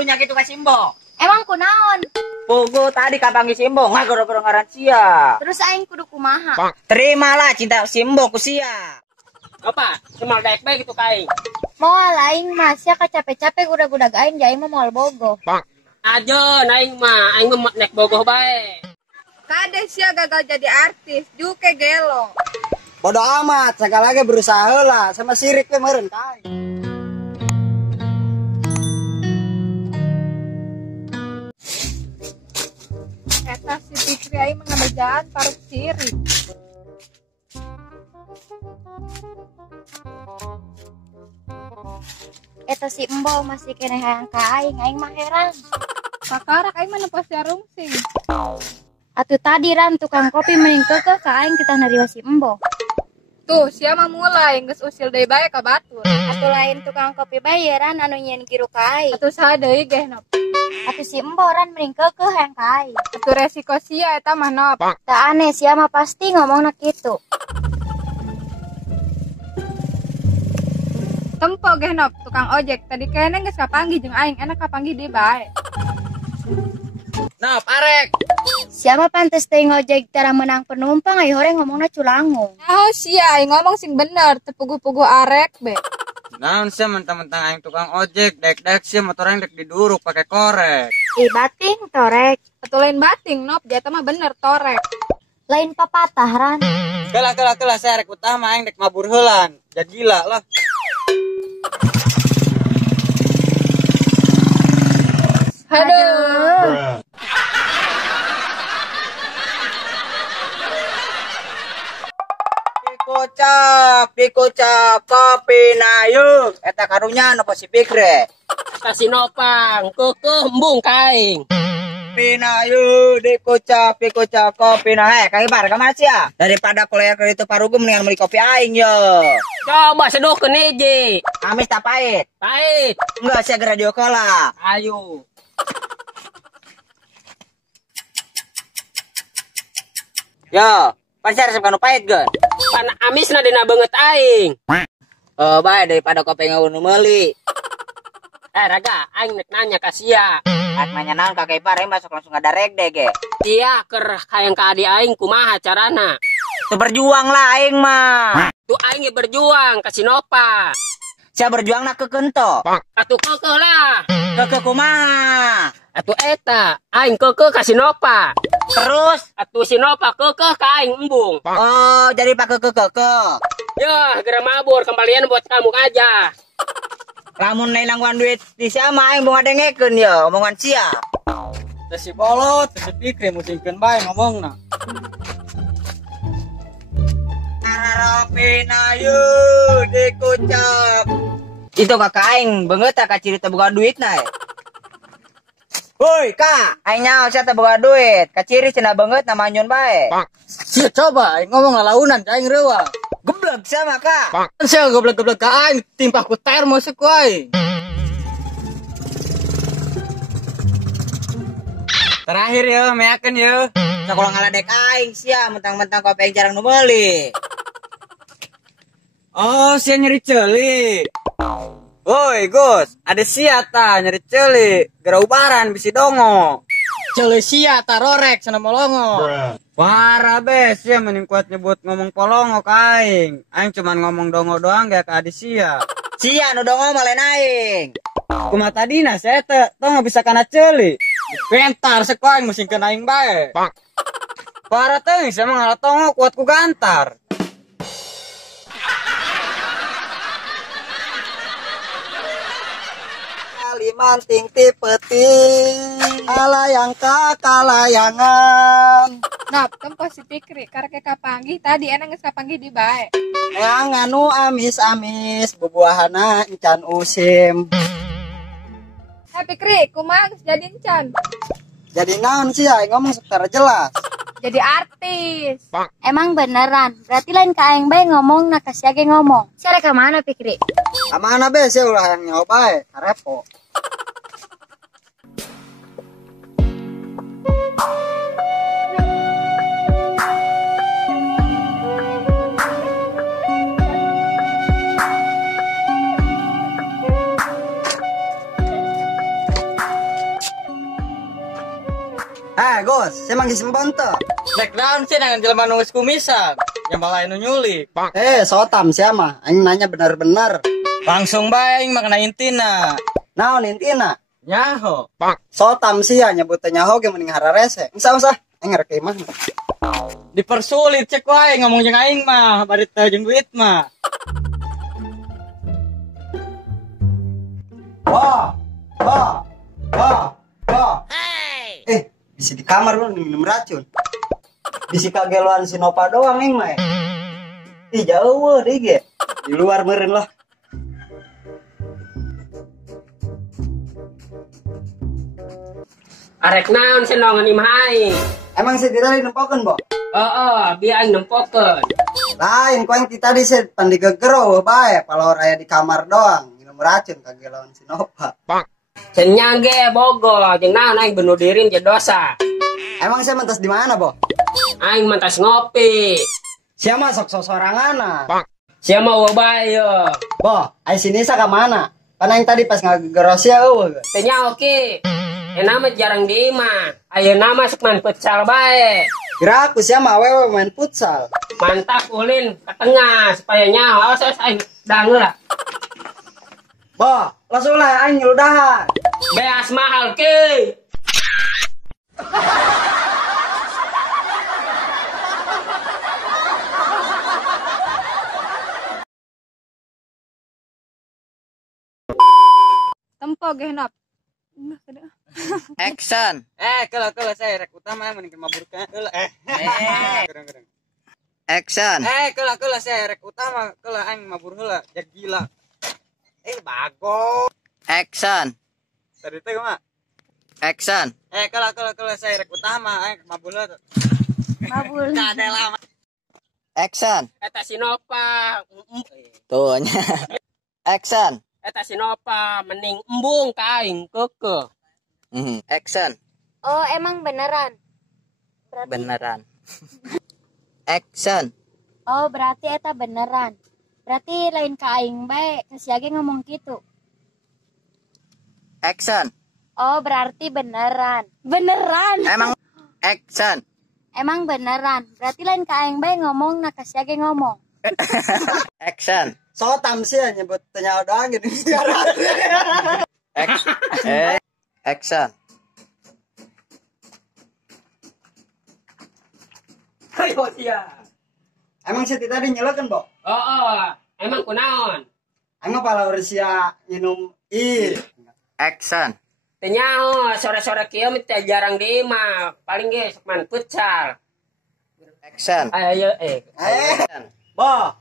karunya gitu ka Simbo. Emang kunaon? Pogo tadi kapangi Simbo ngagoro-goro ngaran sia. Terus aing kudu kumaha? Terimalah cinta Simbo ku sia. Apa? Cuma baik-baik itu kain. Mau aing mah sia capek-capek gudag-gudag aing jadi mah moal bogoh. Aja aing mah nek bogoh bae. Kade sia gagal jadi artis, juke gelo. Bodoh amat, segala lagi berusaha lah sama sirik we meureun kain. Eta si Fikri aing mengambil jalan parut sirik. Eta si Embo masih kena hayang ka aing mah heran. Pakarak aing mana pasti arungsing. Atuh tadi ran tukang kopi mending kekeh ka aing kita nariwa si Embo. Tuh, sia mah mulai geus usil deui bae ka batur. Atuh lain tukang kopi bayaran anu nyieun giru ka aing. Atuh saha deui geh nop. Atuh si Embo ran mending kekeh hayang ka aing. Atuh resiko sia eta mah nop. Tak aneh sia mah pasti ngomongna kitu. Tempo geh nop tukang ojek tadi kene geus kapanggih jeung aing enak kapanggih deui bae. Nop arek. Siapa pantes teh ngojek cara menang penumpang ayo hore ngomongna culangung. Oh sia aing ngomong sing bener tepugu-pugu arek be. Naon sih mentang-mentang aing tukang ojek, dek-dek sih motor yang dek diduruk pakai korek. Ih bating torek. Atuh lain bating nop dia mah bener torek. Lain papatah ran. Kelah saya rek utama aing dek mabur heulan. Jadi gila lah. Aduh. Dikocap kopi nayuk. Eta karunya nopo si Fikri. Kasih nopang, kekeh embung kain. Pinayu dikocap kopi nah kang ibar ka mana sia? Daripada kuliah ke itu parugu mendingan beli kopi aing yo. Coba seduhkeun hiji. Amis tak pahit. Pahit. Enggak sia radio kala. Ayo. Yo, pacar resep kanu pahit geun. Pan amisna dina beungeut aing. Oh, bae daripada kopi ngaunu meuli. Raga, aing nek nanya ka sia. Ak nanya naon ka ipar masuk langsung ada regde ge. Sia keur hayang ka adi aing kumaha carana? Tuh berjuang lah aing mah. Tuh aing ge berjuang ka Sinopa. Sia berjuang nak kekento. Atuh kekeh lah. Keke kumaha? Atuh eta, aing kekeh ka Sinopa. Terus Atuh Sinopa kekeh ka aing embung. oh jadi pak keke. Yah, geura mabur kembalian buat kamu aja. Lamun nailanguan duit di sia mah aing bunga dengekeun yo omongan sia. Teh si Bolot, teh si Fikri musingkeun bae ngomongna. Pinayu dikocap. Itu kakak aing beungeut ka ciri teu boga duitna. Woi, Kak, aing nyaho sia teu boga duit. Ka ciri cenah beungeut na manyun bae. Sia coba aing ngomong lalaunan ka aing reuah. Geblek sia mah, Kak. Sia goblok-goblok ka aing timpah ku termos ku aing. Terakhir yo, meakeun yo. Sakulang ngaladek aing sia mentang-mentang kopi aing jarang nu meuli. Oh, sia nyeri ceuli. Woi, Gus, ada sia ta nyeri ceuli. Gara ubaran bisi dongo. Ceuli sia ta rorek sana molongo. Parah be, sia mending kuat nyebut ngomong polongo ka aing. Aing cuman ngomong dongo doang gak ka adi sia. Sia nu dongo mah lain aing. Kumaha tadina saya teh tong bisa kana ceuli. Bentar sek aing musingkeun aing bae. Parah teh sia mah ngalatongo kuat ku gantar. Manting ti peting alayang ka kalayangan. Nop, tempo si Fikri karek kapanggih tadi enak geus kapanggih di bae. Yang anu amis-amis bubuahana encan usim. Fikri, kumaha geus jadi encan? Jadi naon sih aing ngomong secara jelas. Jadi artis. Emang beneran. Berarti lain ka aing bae ngomong na ka sia ge ngomong. Sia rek ka mana Fikri? Kamana be sih ulah yang nyaho bae, karepo. Gus, saya manggil sembonto. Nek naon sih dengan jelema nu geus kumisan. Yang malah nu nyulik. Sotam siapa? Aing nanya benar-benar. Langsung bae aing mah kana intina. Naon intina? Nyaho. Sotam sih ya nyebut nyaho ge mending hararese. Usah. Aing ngarek imah. Dipersulit cek wae ngomong jeung aing mah, bari teu jeung duit mah. Wah. Bisa di kamar lu minum racun. Bisa kageluan si Nova doang aing mah. Ih jauh deh ge. Di luar meureun lah. Arek naon senongan imah aing. Emang si tadi nempokeun, Bo? Biar aing nempokeun. Lain ku aing tadi sih pandi gegero bae, palor aya di kamar doang, minum racun kageluan si Nova. Senyage bogo, jeung naon aing bunuh diri jadi dosa. Emang saya mentas di mana, Bo? Aing mentas ngopi. Sia masuk sorangan. Sia mah bae yo. Bo, ai sini sa ka mana? Pan aing tadi pas ngagegero sia eueuh. Teu nya oke. Nama jarang di imah. Ayeuna mah sok main futsal bae. Kira aku sia mah awewe main futsal. Mantap ulin ke tengah supaya nyawa aing dangeul lah. Bo, langsung lah aing nyudahan. Beas mahal ke. Tempo gehnap. Action. Kalau saya rek utama mending maburkan heula. Gereng. Action. Kalau saya rek utama kalau aing mabur heula jak gila. Bago. Action. Tadi teh mah. Action. Kalau saya rek utama aing mabur heula. Mabul. Kadela. Action. Eta Sinova. Tuh nya. Action. Eta Sinova mending embung ka aing keukeuh. Action. Oh, emang beneran? Beneran. Action. Oh, berarti eta beneran. Berarti lain ka aing bae, kasiage ngomong gitu. Action. Oh, berarti beneran. Beneran. Emang action. Emang beneran. Berarti lain ka aing bae ngomong, nah kasiage ngomong. Action. Sotam sih nyebut tanya doang gini. Action. Ayo sia. Emang si tadi nyelekan, Bo? Emang kunaon? Emang pala sia minum Action. Teu nyaho, sore-sore kieu teh jarang di imah, paling ge sok main futsal. Action. Ayo Bo.